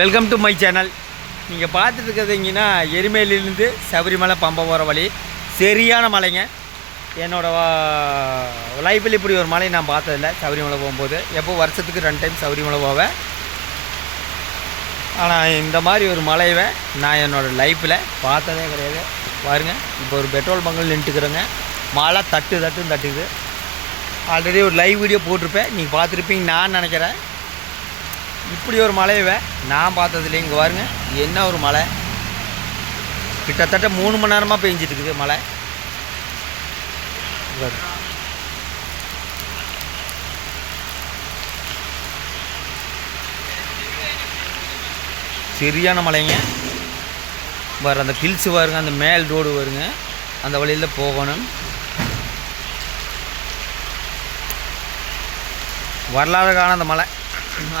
Welcome to my channel நீங்கள் பார்த்துட்டு இருக்கிறது இங்கன்னா எரிமேலிருந்து சபரிமலை பம்பை போகிற வழி. சரியான மலைங்க. என்னோட லைஃப்பில் இப்படி ஒரு மலை நான் பார்த்ததில்ல சபரிமலை போகும்போது. எப்போ வருஷத்துக்கு ரெண்டு டைம் சபரிமலை போவேன். ஆனால் இந்த மாதிரி ஒரு மலையை நான் என்னோடய லைஃப்பில் பார்த்ததே கிடையாது. பாருங்க இப்போ ஒரு பெட்ரோல் பங்கில் நின்றுக்கிறேங்க மழை தட்டு தட்டுன்னு தட்டுது. ஆல்ரெடி ஒரு லைவ் வீடியோ போட்டிருப்பேன். நீங்கள் பார்த்துருப்பீங்க நான் நினைக்கிறேன். இப்படி ஒரு மலையை நான் பார்த்தது இங்கே பாருங்க என்ன ஒரு மலை. கிட்டத்தட்ட மூணு மணி நேரமாக பெஞ்சிட்டு இருக்குது மழை சரியான மலைங்க. பாரு அந்த ஹில்ஸ் வருங்க அந்த மேல் ரோடு வருங்க அந்த வழியில் போகணும். வரலாறு காண அந்த மலை.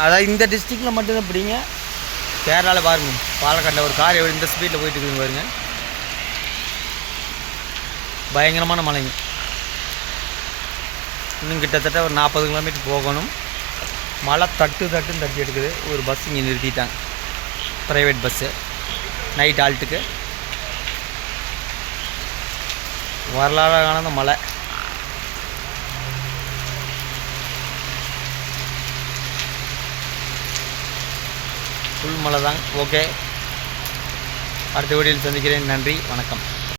அதாவது இந்த டிஸ்ட்ரிக்டில் மட்டும்தான் பிடிங்க. கேரளாவில் பாருங்க. பாலக்காட்டில் ஒரு கார் எவ்வளோ இந்த ஸ்பீடில் போயிட்டு இருக்குங்க பாருங்க. பயங்கரமான மலைங்க. இன்னும் கிட்டத்தட்ட ஒரு நாற்பது கிலோமீட்டர் போகணும். மழை தட்டு தட்டுன்னு தட்டி எடுக்குது. ஒரு பஸ் இங்கே நிறுத்திட்டாங்க. ப்ரைவேட் பஸ்ஸு நைட் ஆல்ட்டுக்கு வரலாறு காணாத மலை. ஃபுல் மழை தான் ஓகே அடுத்த வீடியோவில் சந்திக்கிறேன். நன்றி. வணக்கம்.